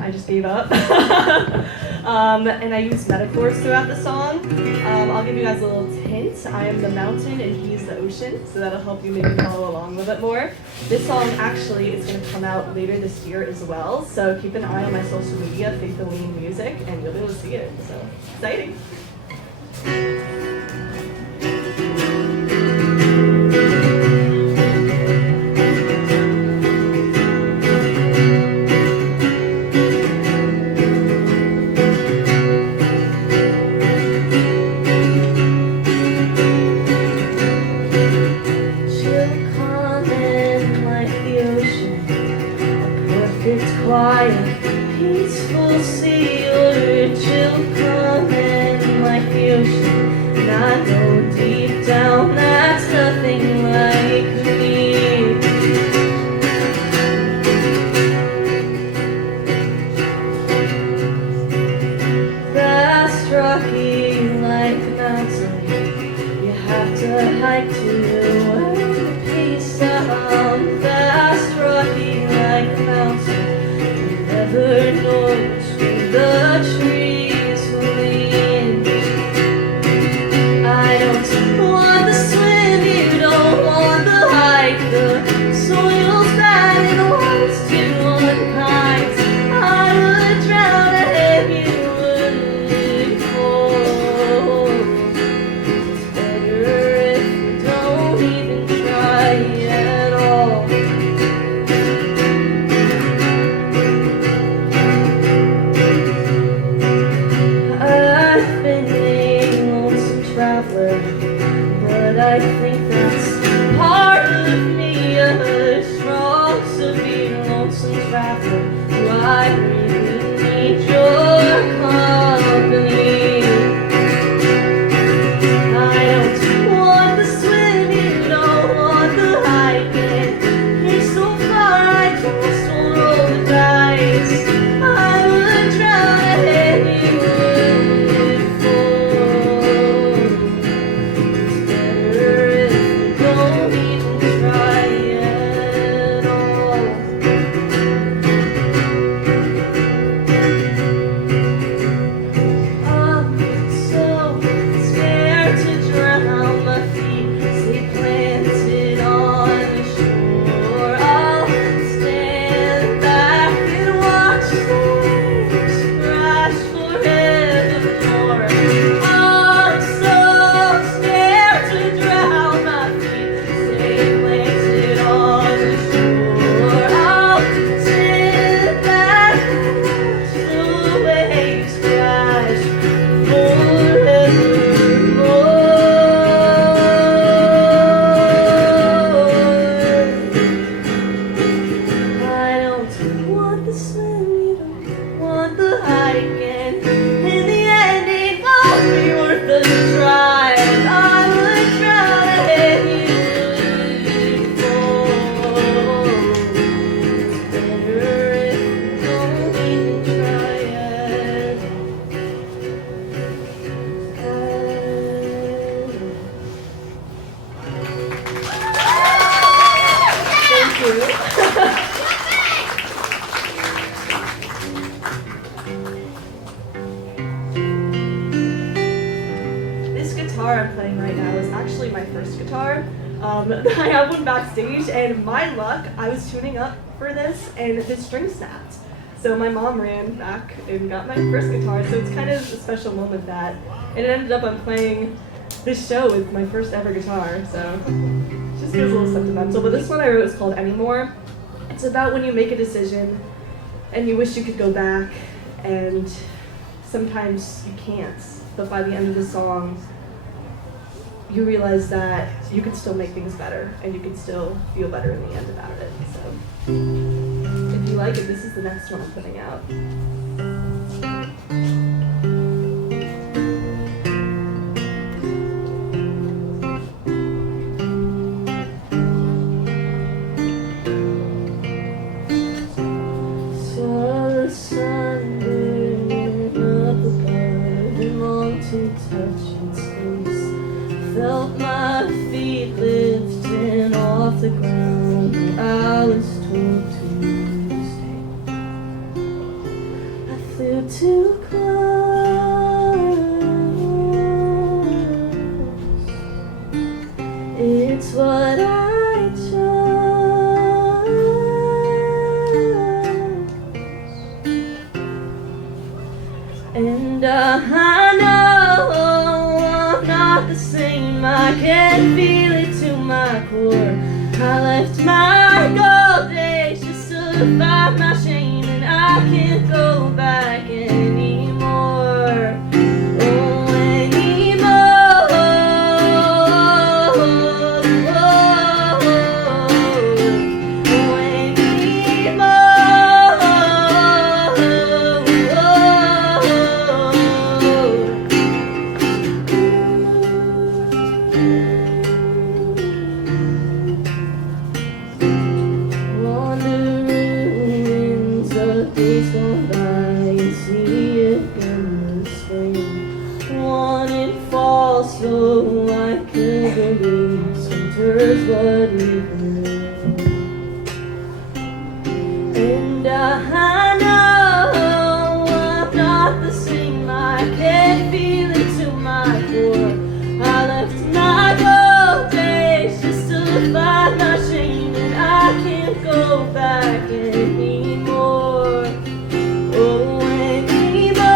I just gave up. And I use metaphors throughout the song. I'll give you guys a little hint. I am the mountain and he's the ocean, so that'll help you maybe follow along a little bit more. This song actually is going to come out later this year as well, so keep an eye on my social media, Faith Alene Music, and you'll be able to see it. So exciting. Quiet, peaceful sea, or chill coming like the ocean. And I know deep down that's nothing like me. Fast, rocky like a mountain, you have to hike to peace out. Fast, rocky like a mountain. Never know between the trees will lean. I don't want the swim, you don't want the hike. The soil's bad and the water's too unkind. I would drown and you would fall. It's better if we don't even try at all. But I think that's part of me, a strong, severe, lonesome traveler. Do I really need your company? I don't want the swim, you don't want the hiking. He's so far, I just won't roll the dice. I would drown and you would fall. Don't even try at all. I'm so scared to drown. My feet stay planted on the shore. I'll stand back and watch the waves crash forevermore. I'm so scared to drown. My feet stay planted on the shore. I'll sit back and watch the waves crash forevermore. I don't want the swim, you don't want the hike, and in the end it won't be worth the try. I would drown and you would fall. It's better if we don't even try at all. Thank you. This guitar I'm playing right now is actually my first guitar. I have one backstage, and my luck, I was tuning up for this, and the string snapped. So my mom ran back and got my first guitar, so it's kind of a special moment that. And it ended up I'm playing this show with my first ever guitar, so it just feels a little sentimental. But this one I wrote is called Anymore. It's about when you make a decision and you wish you could go back, and sometimes you can't. But by the end of the song, you realize that you can still make things better, and you can still feel better in the end about it. So if you like it, this is the next one I'm putting out. Saw the sun burning up above and longed to touch its face. Felt my feet lifting off the ground. I was told to stay. flew too close. It's what I chose. And I know I'm not the same. I can feel it to my core. I left my gold days just to find my shame, and I can't go back anymore. Oh, anymore. Oh, wanderings of days gone by and see again the spring. Wanted fall so I could believe centers what we believe. And I know I'm not the same. I can feel it to my core. I left my gold days just to find my shame, and I can't go back anymore. Oh, anymore.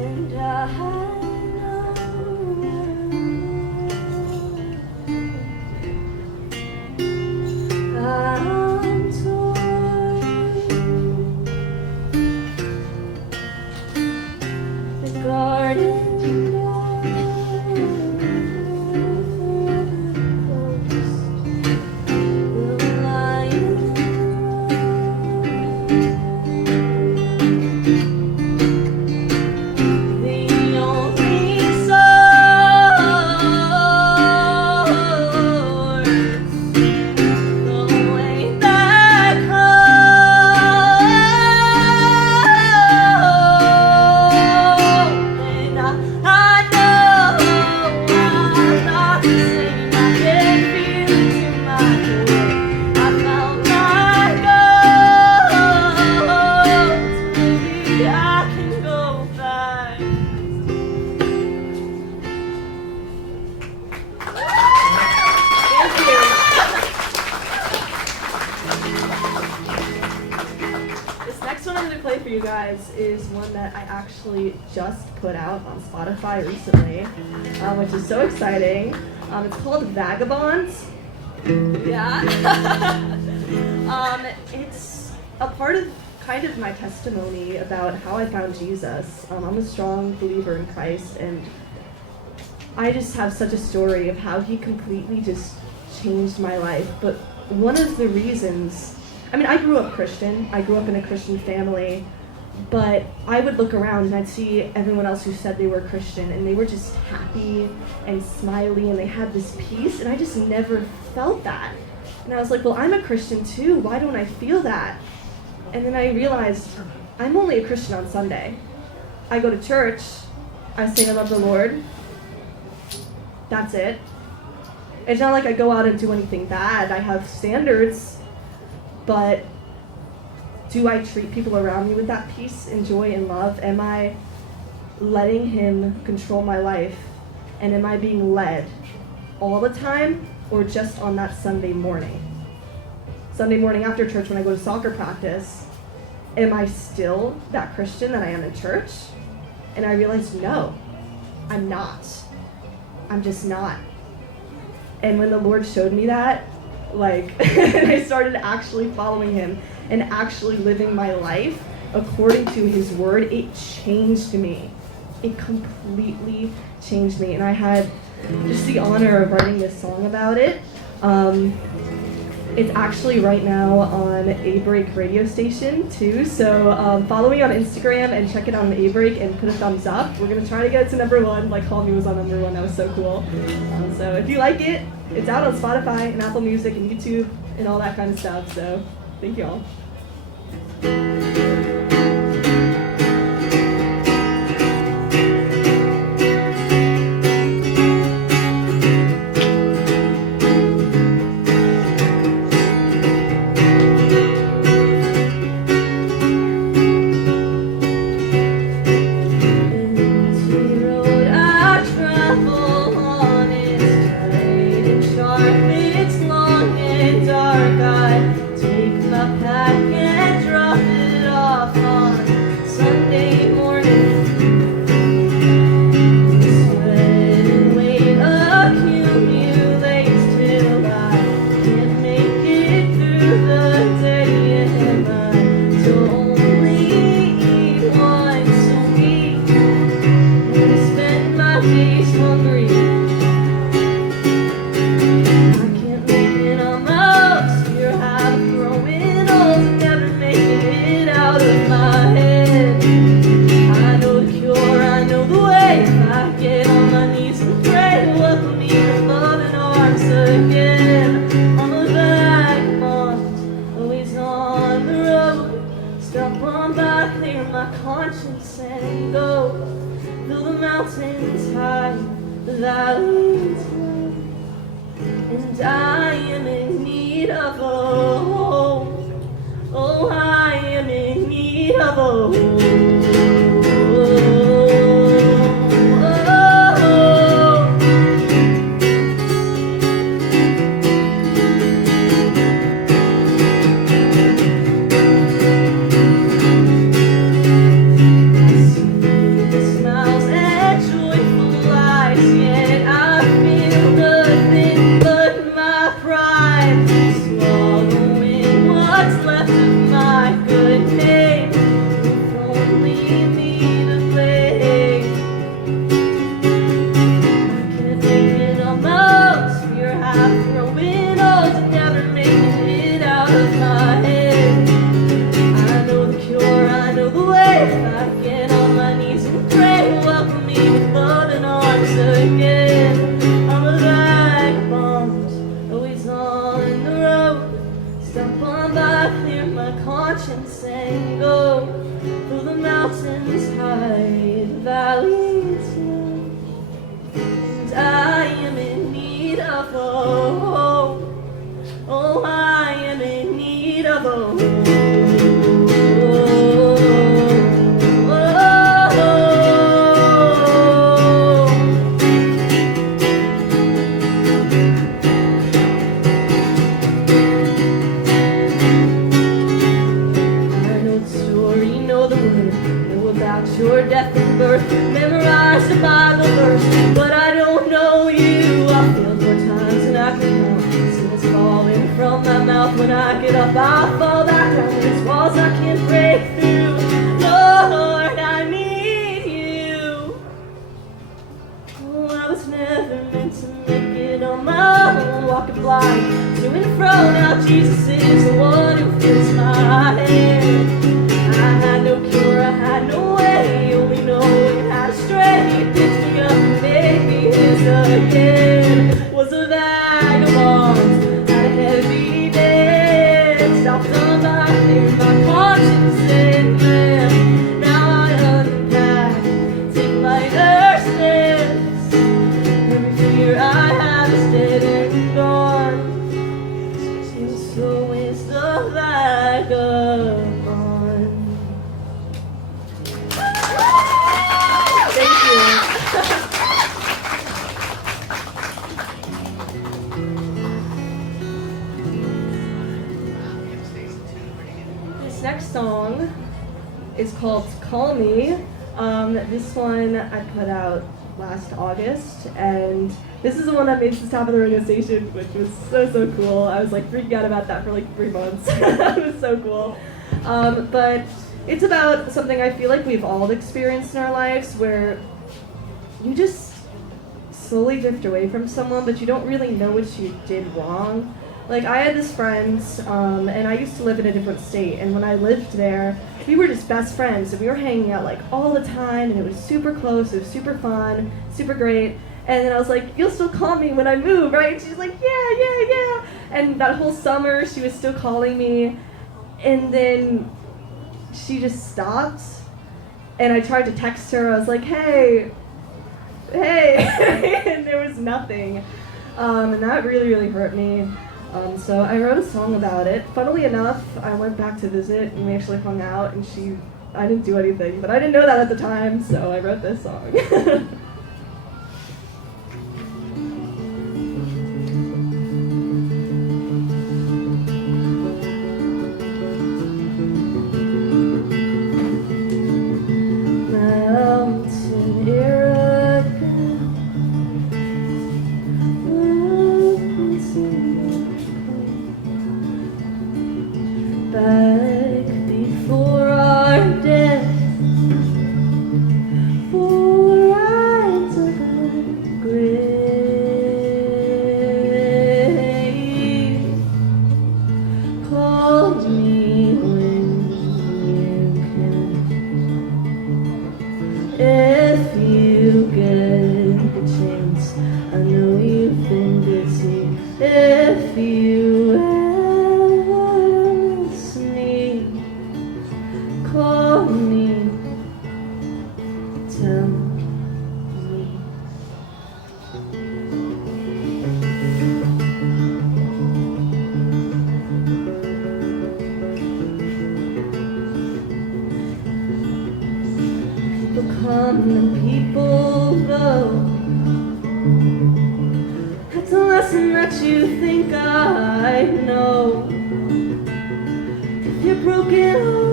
And I'm torn. The garden play for you guys is one that I actually just put out on Spotify recently, which is so exciting. It's called Vagabonds. Yeah. It's a part of kind of my testimony about how I found Jesus. I'm a strong believer in Christ, and I just have such a story of how he completely just changed my life. But one of the reasons, I grew up Christian. I grew up in a Christian family, but I would look around and I'd see everyone else who said they were Christian, and they were just happy and smiley, and they had this peace, and I just never felt that. And I was like, well, I'm a Christian too. Why don't I feel that? And then I realized I'm only a Christian on Sunday. I go to church. I say I love the Lord. That's it. It's not like I go out and do anything bad. I have standards. But do I treat people around me with that peace and joy and love? Am I letting him control my life? And am I being led all the time, or just on that Sunday morning? Sunday morning after church when I go to soccer practice, am I still that Christian that I am in church? And I realized, no, I'm not. I'm just not. And when the Lord showed me that, and I started actually following him and actually living my life according to his word, it changed me. It completely changed me. And I had just the honor of writing this song about it. It's actually right now on A Break radio station too. So follow me on Instagram and check it out on A Break and put a thumbs up. We're gonna try to get it to #1. Like Call Me was on #1. That was so cool. So if you like it, it's out on Spotify and Apple Music and YouTube and all that kind of stuff. So thank you all. And I am in need of a home. Oh, I am in need of a home. And go through the mountains high, the valleys low. And I am in need of a home. Oh, I am in need of a home. Your death and birth, memorize the Bible verse, but I don't know you. I failed 4 times and I can count. Sin is falling from my mouth. When I get up, I fall back down. There's walls I can't break through. Lord, I need you. Oh, I was never meant to make it on my own. Walking blind to and fro. Now Jesus is the one who fills my hand. I had no cure, I had no way. Only know you had a stray. You picked me up and made me his again. Was a vagabond, had a heavy bed. Stopped on my fear, my conscience said, man. Now I unpack, take my nurses. Every fear I have is dead and gone. And so is the vagabond. This next song is called Call Me. This one I put out last August, and this is the one that made it to the top of the radio station, which was so cool. I was like freaking out about that for like 3 months. It was so cool. But it's about something I feel like we've all experienced in our lives, where you just slowly drift away from someone, but you don't really know what you did wrong. Like, I had this friend, and I used to live in a different state, and when I lived there, we were just best friends, and we were hanging out, like, all the time, and it was super close, it was super fun, super great, and then I was like, you'll still call me when I move, right? And she's like, yeah, and that whole summer, she was still calling me, and then she just stopped, and I tried to text her, I was like, hey, and there was nothing, and that really, really hurt me. So I wrote a song about it. Funnily enough, I went back to visit and we actually hung out and I didn't do anything, but I didn't know that at the time, so I wrote this song. Back before our death, for I took a grave. Call me when you can. If you get the chance, I know you've been busy. If you call me, tell me. People come and people go. It's a lesson that you think I know. If you're broken,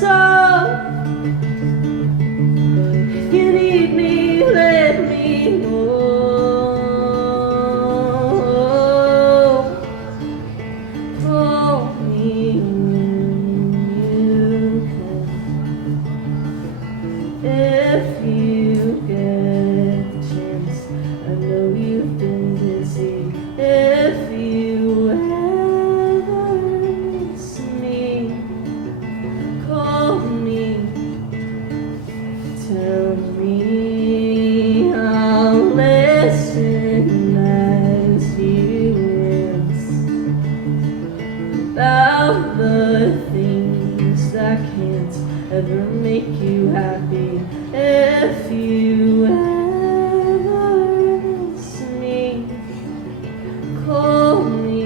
so, if you need me, let me know. Call me when you can. If you get the chance, I know you've been busy. If you ever miss me, call me, tell me, I'll listen as you answer about the things that can't ever make you happy. If you ever miss me, call me,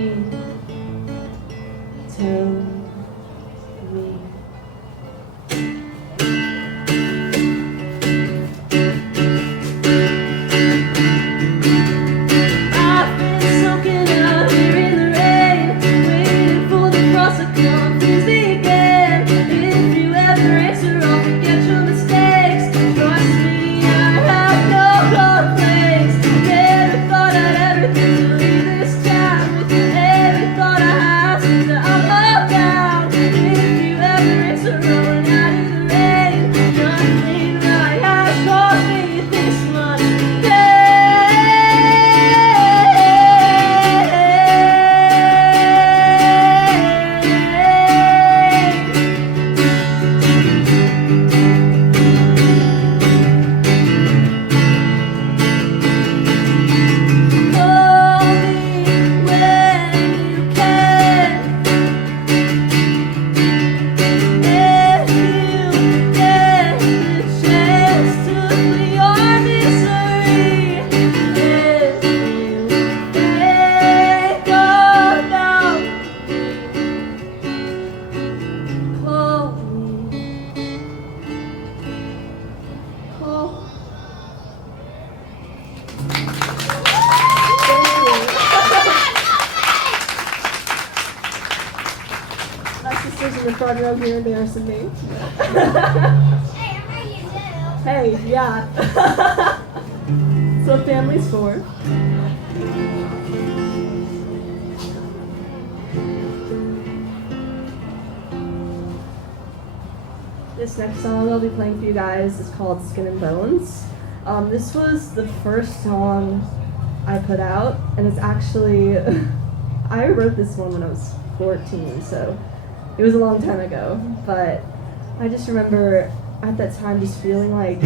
tell me. sisters in the front row here embarrassing me. Hey, I'm ready to do. Hey, yeah. That's what family's for. This next song I'll be playing for you guys is called Skin and Bones. This was the first song I put out, and it's actually, I wrote this one when I was 14, so it was a long time ago. But I just remember at that time just feeling like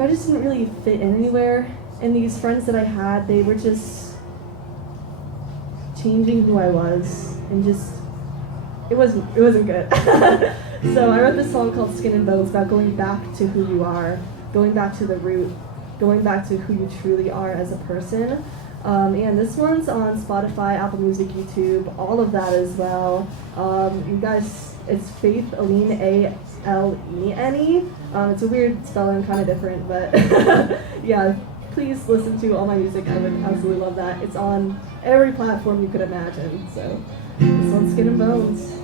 I just didn't really fit in anywhere. And these friends that I had, they were just changing who I was, and just it wasn't good. So I wrote this song called Skin and Bones about going back to who you are, going back to the root, going back to who you truly are as a person. And this one's on Spotify, Apple Music, YouTube, all of that as well. You guys, it's Faith Alene, A-L-E-N-E. It's a weird spelling, kind of different, but yeah, please listen to all my music. I would absolutely love that. It's on every platform you could imagine. So this one's Skin and Bones.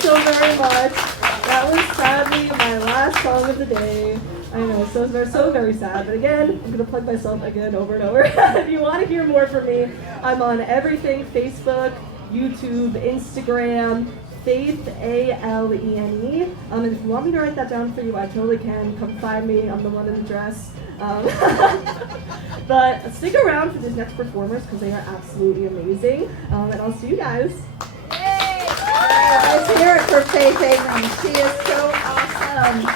So very much. That was sadly my last song of the day. I know, so very sad. But again, I'm gonna plug myself again over and over. If you want to hear more from me, I'm on everything: Facebook, YouTube, Instagram, Faith Alene. And if you want me to write that down for you, I totally can. Come find me. I'm the one in the dress. But stick around for these next performers because they are absolutely amazing. And I'll see you guys. Yay! support for Faith Abrams. She is so awesome.